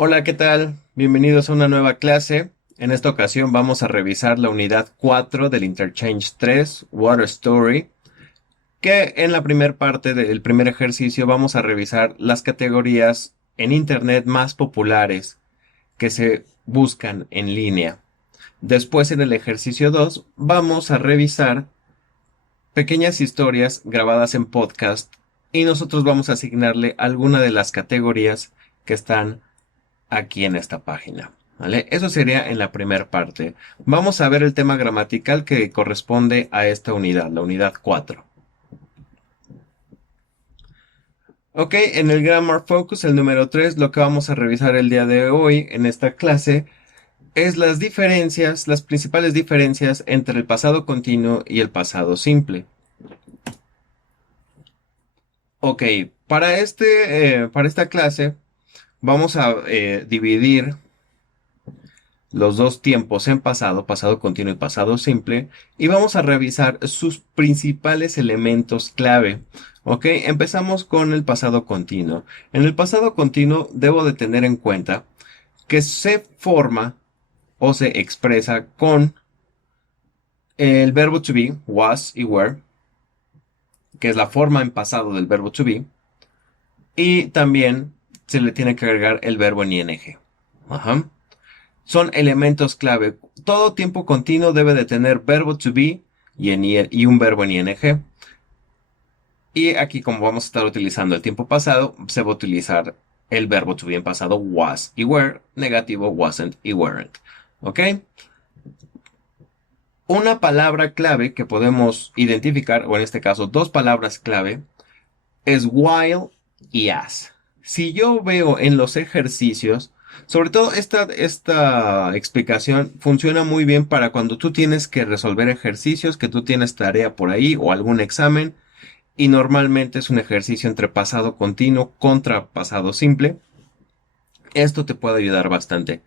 Hola, ¿qué tal? Bienvenidos a una nueva clase. En esta ocasión vamos a revisar la unidad 4 del Interchange 3, Water Story, que en la primera parte del primer ejercicio vamos a revisar las categorías en Internet más populares que se buscan en línea. Después, en el ejercicio 2 vamos a revisar pequeñas historias grabadas en podcast y nosotros vamos a asignarle alguna de las categorías que están aquí en esta página. ¿Vale? Eso sería en la primera parte. Vamos a ver el tema gramatical que corresponde a esta unidad, la unidad 4. Ok, en el Grammar Focus, el número 3, lo que vamos a revisar el día de hoy en esta clase es las diferencias, las principales diferencias entre el pasado continuo y el pasado simple. Ok, para esta clase vamos a dividir los dos tiempos en pasado, pasado continuo y pasado simple, y vamos a revisar sus principales elementos clave. Ok, empezamos con el pasado continuo. En el pasado continuo debo de tener en cuenta que se forma o se expresa con el verbo to be, was y were, que es la forma en pasado del verbo to be, y también se le tiene que agregar el verbo en ing. Ajá. Son elementos clave. Todo tiempo continuo debe de tener verbo to be y un verbo en ing. Y aquí, como vamos a estar utilizando el tiempo pasado, se va a utilizar el verbo to be en pasado was y were, negativo wasn't y weren't. ¿Ok? Una palabra clave que podemos identificar, o en este caso dos palabras clave, es while y as. Si yo veo en los ejercicios, sobre todo esta explicación funciona muy bien para cuando tú tienes que resolver ejercicios, que tú tienes tarea por ahí o algún examen, y normalmente es un ejercicio entre pasado continuo contra pasado simple. Esto te puede ayudar bastante.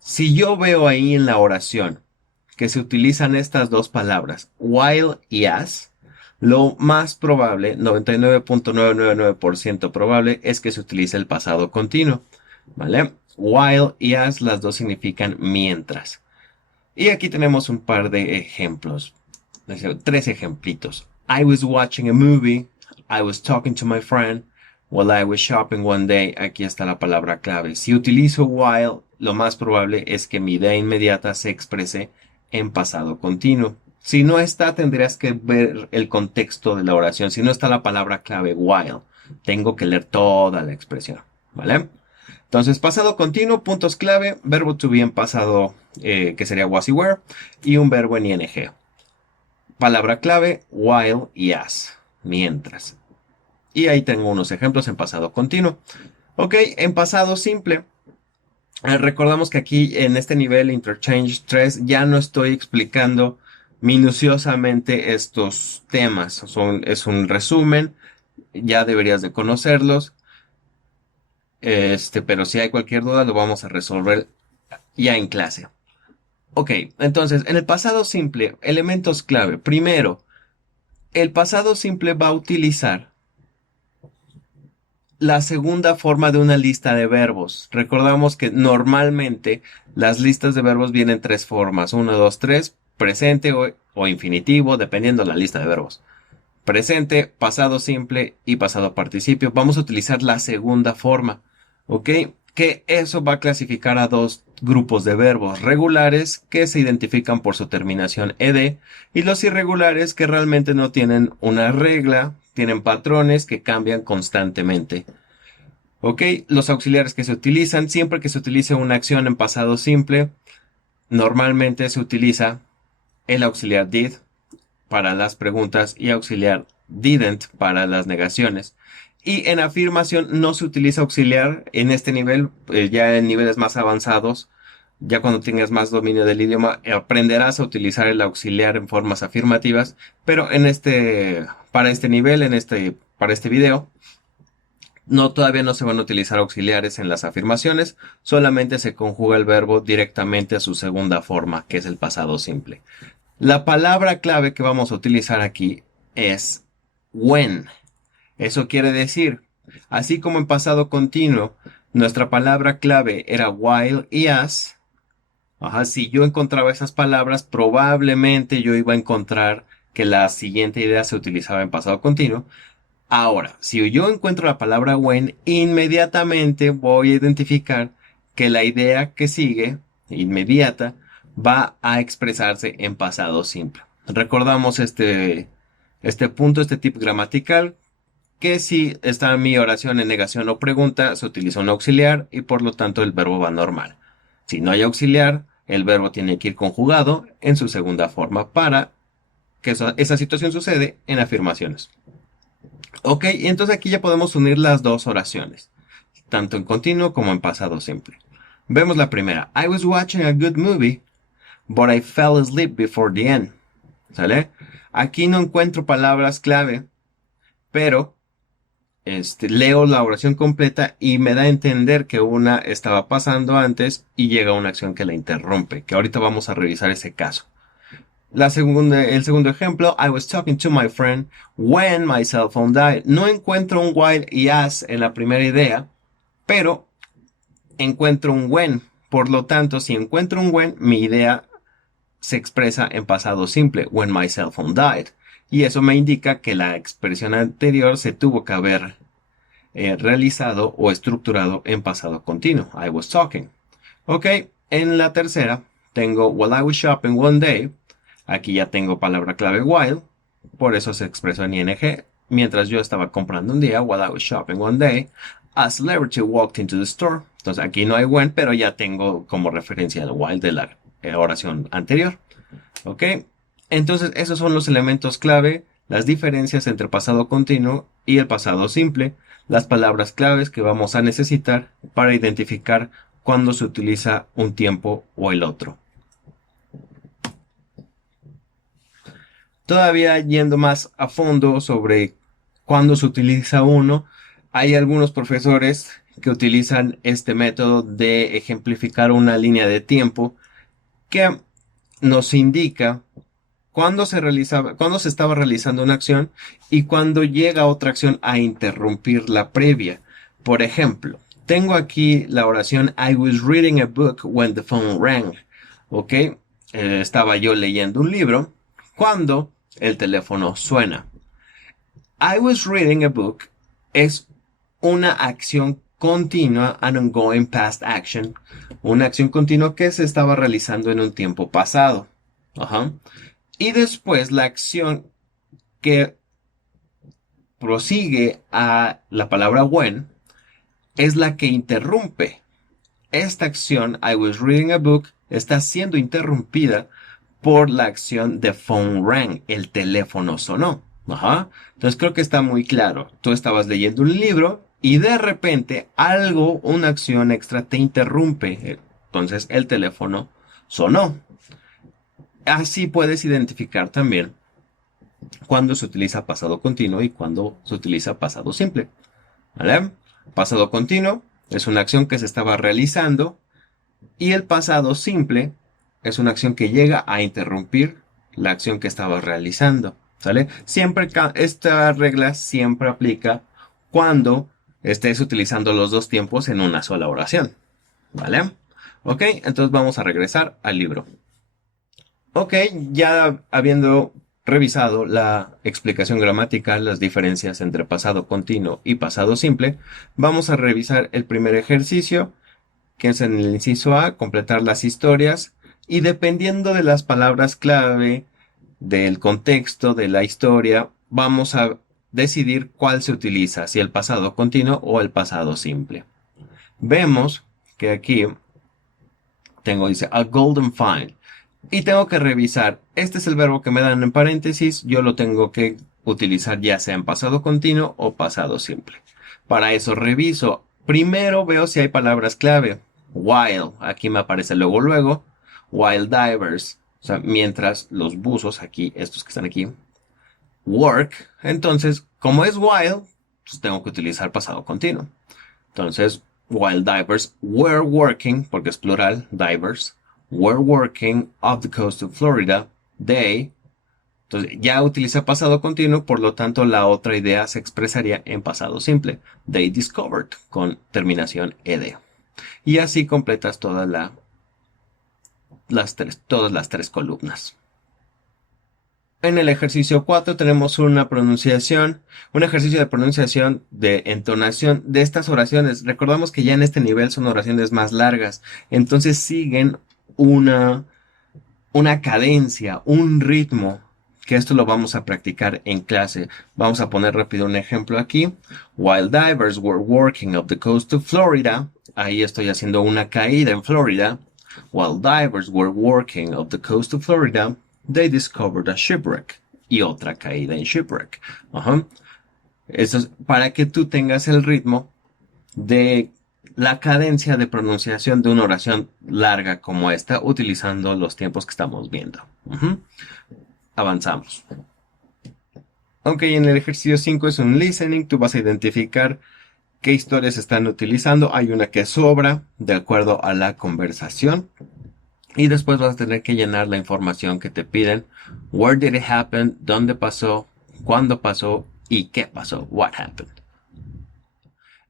Si yo veo ahí en la oración que se utilizan estas dos palabras, while y as, lo más probable, 99.999% probable, es que se utilice el pasado continuo, ¿vale? While y as, las dos significan mientras. Y aquí tenemos un par de ejemplos, tres ejemplitos. I was watching a movie, I was talking to my friend, while I was shopping one day. Aquí está la palabra clave. Si utilizo while, lo más probable es que mi idea inmediata se exprese en pasado continuo. Si no está, tendrías que ver el contexto de la oración. Si no está la palabra clave while, tengo que leer toda la expresión, ¿vale? Entonces, pasado continuo, puntos clave, verbo to be en pasado, que sería was y were, y un verbo en ing. Palabra clave, while y as, mientras. Y ahí tengo unos ejemplos en pasado continuo. Ok, en pasado simple. Recordamos que aquí en este nivel Interchange 3 ya no estoy explicando minuciosamente estos temas. Es un resumen, ya deberías de conocerlos. Pero si hay cualquier duda lo vamos a resolver ya en clase. Ok, entonces en el pasado simple, elementos clave. Primero, el pasado simple va a utilizar la segunda forma de una lista de verbos. Recordamos que normalmente las listas de verbos vienen tres formas. Uno, dos, tres, presente o infinitivo, dependiendo de la lista de verbos. Presente, pasado simple y pasado participio. Vamos a utilizar la segunda forma. ¿Ok? Que eso va a clasificar a dos grupos de verbos regulares que se identifican por su terminación ed y los irregulares que realmente no tienen una regla, tienen patrones que cambian constantemente. ¿Ok? Los auxiliares que se utilizan, siempre que se utilice una acción en pasado simple, normalmente se utiliza el auxiliar did para las preguntas y auxiliar didn't para las negaciones. Y en afirmación no se utiliza auxiliar en este nivel, ya en niveles más avanzados, ya cuando tengas más dominio del idioma, aprenderás a utilizar el auxiliar en formas afirmativas, pero para este nivel, para este video, no, todavía no se van a utilizar auxiliares en las afirmaciones, solamente se conjuga el verbo directamente a su segunda forma, que es el pasado simple. La palabra clave que vamos a utilizar aquí es when. Eso quiere decir, así como en pasado continuo, Nuestra palabra clave era while y as. Ajá, si yo encontraba esas palabras, probablemente yo iba a encontrar que la siguiente idea se utilizaba en pasado continuo. Ahora, si yo encuentro la palabra when, inmediatamente voy a identificar que la idea que sigue, inmediata, va a expresarse en pasado simple. Recordamos este punto, este tip gramatical, que si está mi oración en negación o pregunta, se utiliza un auxiliar y por lo tanto el verbo va normal. Si no hay auxiliar, el verbo tiene que ir conjugado en su segunda forma para que esa situación sucede en afirmaciones. Ok, y entonces aquí ya podemos unir las dos oraciones, tanto en continuo como en pasado simple. Vemos la primera. I was watching a good movie, but I fell asleep before the end. ¿Sale? Aquí no encuentro palabras clave, pero leo la oración completa y me da a entender que una estaba pasando antes y llega una acción que la interrumpe, que ahorita vamos a revisar ese caso. El segundo ejemplo, I was talking to my friend when my cell phone died. No encuentro un while y as en la primera idea, pero encuentro un when. Por lo tanto, si encuentro un when, mi idea se expresa en pasado simple, when my cell phone died. Y eso me indica que la expresión anterior se tuvo que haber realizado o estructurado en pasado continuo. I was talking. Ok, en la tercera tengo while I was shopping one day. Aquí ya tengo palabra clave while, por eso se expresó en ing. Mientras yo estaba comprando un día, while I was shopping one day, a celebrity walked into the store. Entonces aquí no hay when, pero ya tengo como referencia el while de la oración anterior. ¿Ok? Entonces esos son los elementos clave, las diferencias entre pasado continuo y el pasado simple, las palabras claves que vamos a necesitar para identificar cuándo se utiliza un tiempo o el otro. Todavía yendo más a fondo sobre cuándo se utiliza uno, hay algunos profesores que utilizan este método de ejemplificar una línea de tiempo que nos indica cuándo se estaba realizando una acción y cuándo llega otra acción a interrumpir la previa. Por ejemplo, tengo aquí la oración I was reading a book when the phone rang. ¿Ok? Estaba yo leyendo un libro cuando el teléfono suena. I was reading a book es una acción continua, an ongoing past action, una acción continua que se estaba realizando en un tiempo pasado. Ajá. Y después la acción que prosigue a la palabra when es la que interrumpe. Esta acción, I was reading a book, está siendo interrumpida por la acción de phone rang, el teléfono sonó. Ajá. Entonces creo que está muy claro. Tú estabas leyendo un libro y de repente algo, una acción extra te interrumpe. Entonces el teléfono sonó. Así puedes identificar también cuando se utiliza pasado continuo y cuando se utiliza pasado simple. ¿Vale? Pasado continuo es una acción que se estaba realizando y el pasado simple es una acción que llega a interrumpir la acción que estaba realizando. ¿Sale? Siempre esta regla siempre aplica cuando estés utilizando los dos tiempos en una sola oración. ¿Vale? Ok, entonces vamos a regresar al libro. Ok, ya habiendo revisado la explicación gramatical, las diferencias entre pasado continuo y pasado simple, vamos a revisar el primer ejercicio, que es en el inciso A, completar las historias, y dependiendo de las palabras clave, del contexto de la historia, vamos a decidir cuál se utiliza, si el pasado continuo o el pasado simple. Vemos que aquí dice, a golden find. Y tengo que revisar, este es el verbo que me dan en paréntesis, yo lo tengo que utilizar ya sea en pasado continuo o pasado simple. Para eso reviso, primero veo si hay palabras clave. While, aquí me aparece luego, while divers, o sea, mientras los buzos aquí, estos que están aquí, work, entonces, como es while, pues tengo que utilizar pasado continuo. Entonces, while divers were working, porque es plural, divers, were working off the coast of Florida, they Entonces ya utiliza pasado continuo, por lo tanto la otra idea se expresaría en pasado simple. They discovered con terminación ed. Y así completas todas las tres columnas. En el ejercicio 4 tenemos un ejercicio de pronunciación de entonación de estas oraciones. Recordamos que ya en este nivel son oraciones más largas, entonces siguen una cadencia, un ritmo, que esto lo vamos a practicar en clase. Vamos a poner rápido un ejemplo aquí. While divers were working up the coast of Florida, ahí estoy haciendo una caída en Florida. While divers were working up the coast of Florida, they discovered a shipwreck. Y otra caída en shipwreck. Eso es para que tú tengas el ritmo de la cadencia de pronunciación de una oración larga como esta, utilizando los tiempos que estamos viendo. Avanzamos. Ok, en el ejercicio 5 es un listening. Tú vas a identificar qué historias están utilizando. Hay una que sobra de acuerdo a la conversación. Y después vas a tener que llenar la información que te piden. Where did it happen? ¿Dónde pasó? ¿Cuándo pasó? ¿Y qué pasó? What happened?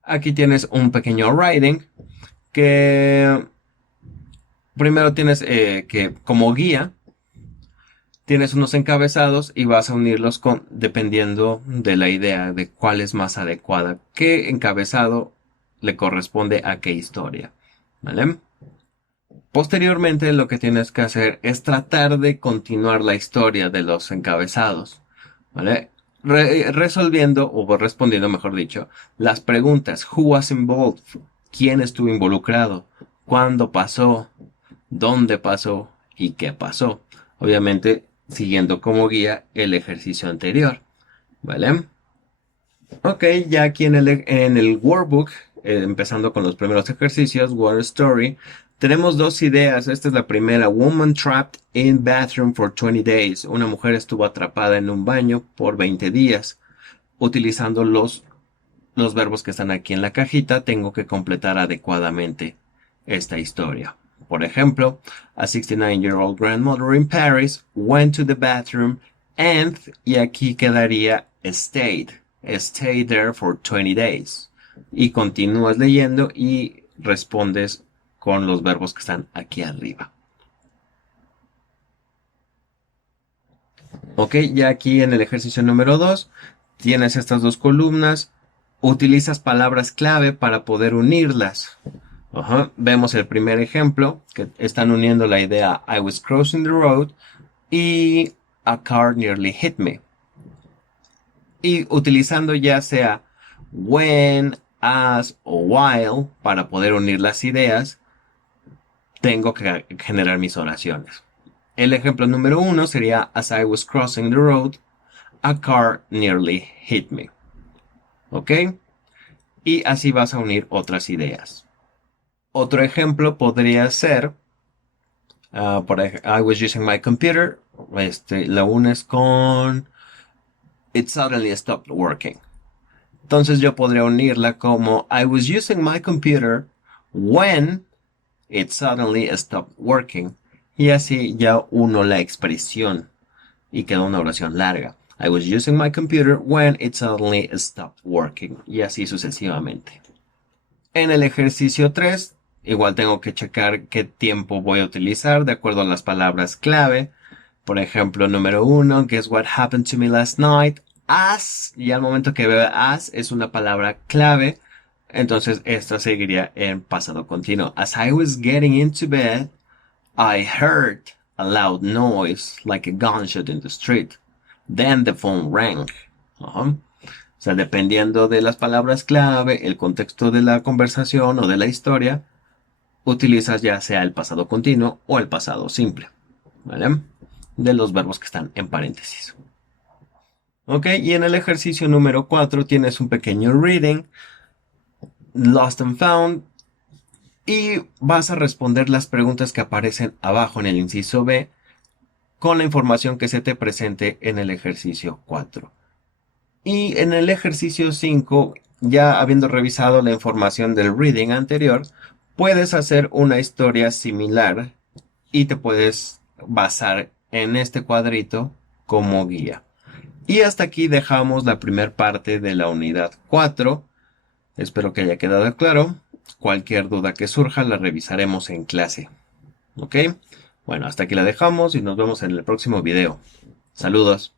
Aquí tienes un pequeño writing que primero tienes que como guía tienes unos encabezados y vas a unirlos dependiendo de la idea de cuál es más adecuada, qué encabezado le corresponde a qué historia, ¿vale? Posteriormente lo que tienes que hacer es tratar de continuar la historia de los encabezados, ¿vale? Resolviendo o respondiendo, mejor dicho, las preguntas. Who was involved? ¿Quién estuvo involucrado? ¿Cuándo pasó? ¿Dónde pasó? ¿Y qué pasó? Obviamente, siguiendo como guía el ejercicio anterior, ¿vale? Ok, ya aquí en el workbook, empezando con los primeros ejercicios, Water Story, tenemos dos ideas. Esta es la primera. Woman trapped in bathroom for 20 days. Una mujer estuvo atrapada en un baño por 20 días. Utilizando los verbos que están aquí en la cajita, tengo que completar adecuadamente esta historia. Por ejemplo, a 69-year-old grandmother in Paris went to the bathroom and, y aquí quedaría stayed there for 20 days. Y continúas leyendo y respondes con los verbos que están aquí arriba. Ok, ya aquí en el ejercicio número 2 tienes estas dos columnas. Utilizas palabras clave para poder unirlas. Vemos el primer ejemplo, que están uniendo la idea I was crossing the road y a car nearly hit me. Y utilizando ya sea when, as o while para poder unir las ideas, tengo que generar mis oraciones. El ejemplo número 1 sería as I was crossing the road, a car nearly hit me. ¿Ok? Y así vas a unir otras ideas. Otro ejemplo podría ser, I was using my computer. La unes con it suddenly stopped working. Entonces yo podría unirla como I was using my computer when it suddenly stopped working. Y así ya uno la expresión y queda una oración larga. I was using my computer when it suddenly stopped working. Y así sucesivamente. En el ejercicio 3, igual tengo que checar qué tiempo voy a utilizar de acuerdo a las palabras clave. Por ejemplo, número 1, guess what happened to me last night? As, y al momento que veo as es una palabra clave. Entonces esto seguiría en pasado continuo. As I was getting into bed, I heard a loud noise like a gunshot in the street. Then the phone rang. O sea, dependiendo de las palabras clave, el contexto de la conversación o de la historia, utilizas ya sea el pasado continuo o el pasado simple, ¿vale? De los verbos que están en paréntesis. Ok, y en el ejercicio número 4 tienes un pequeño reading, lost and found, y vas a responder las preguntas que aparecen abajo en el inciso B con la información que se te presente en el ejercicio 4. Y en el ejercicio 5, ya habiendo revisado la información del reading anterior, puedes hacer una historia similar y te puedes basar en este cuadrito como guía. Y hasta aquí dejamos la primera parte de la unidad 4. Espero que haya quedado claro. Cualquier duda que surja la revisaremos en clase. ¿Ok? Bueno, hasta aquí la dejamos y nos vemos en el próximo video. Saludos.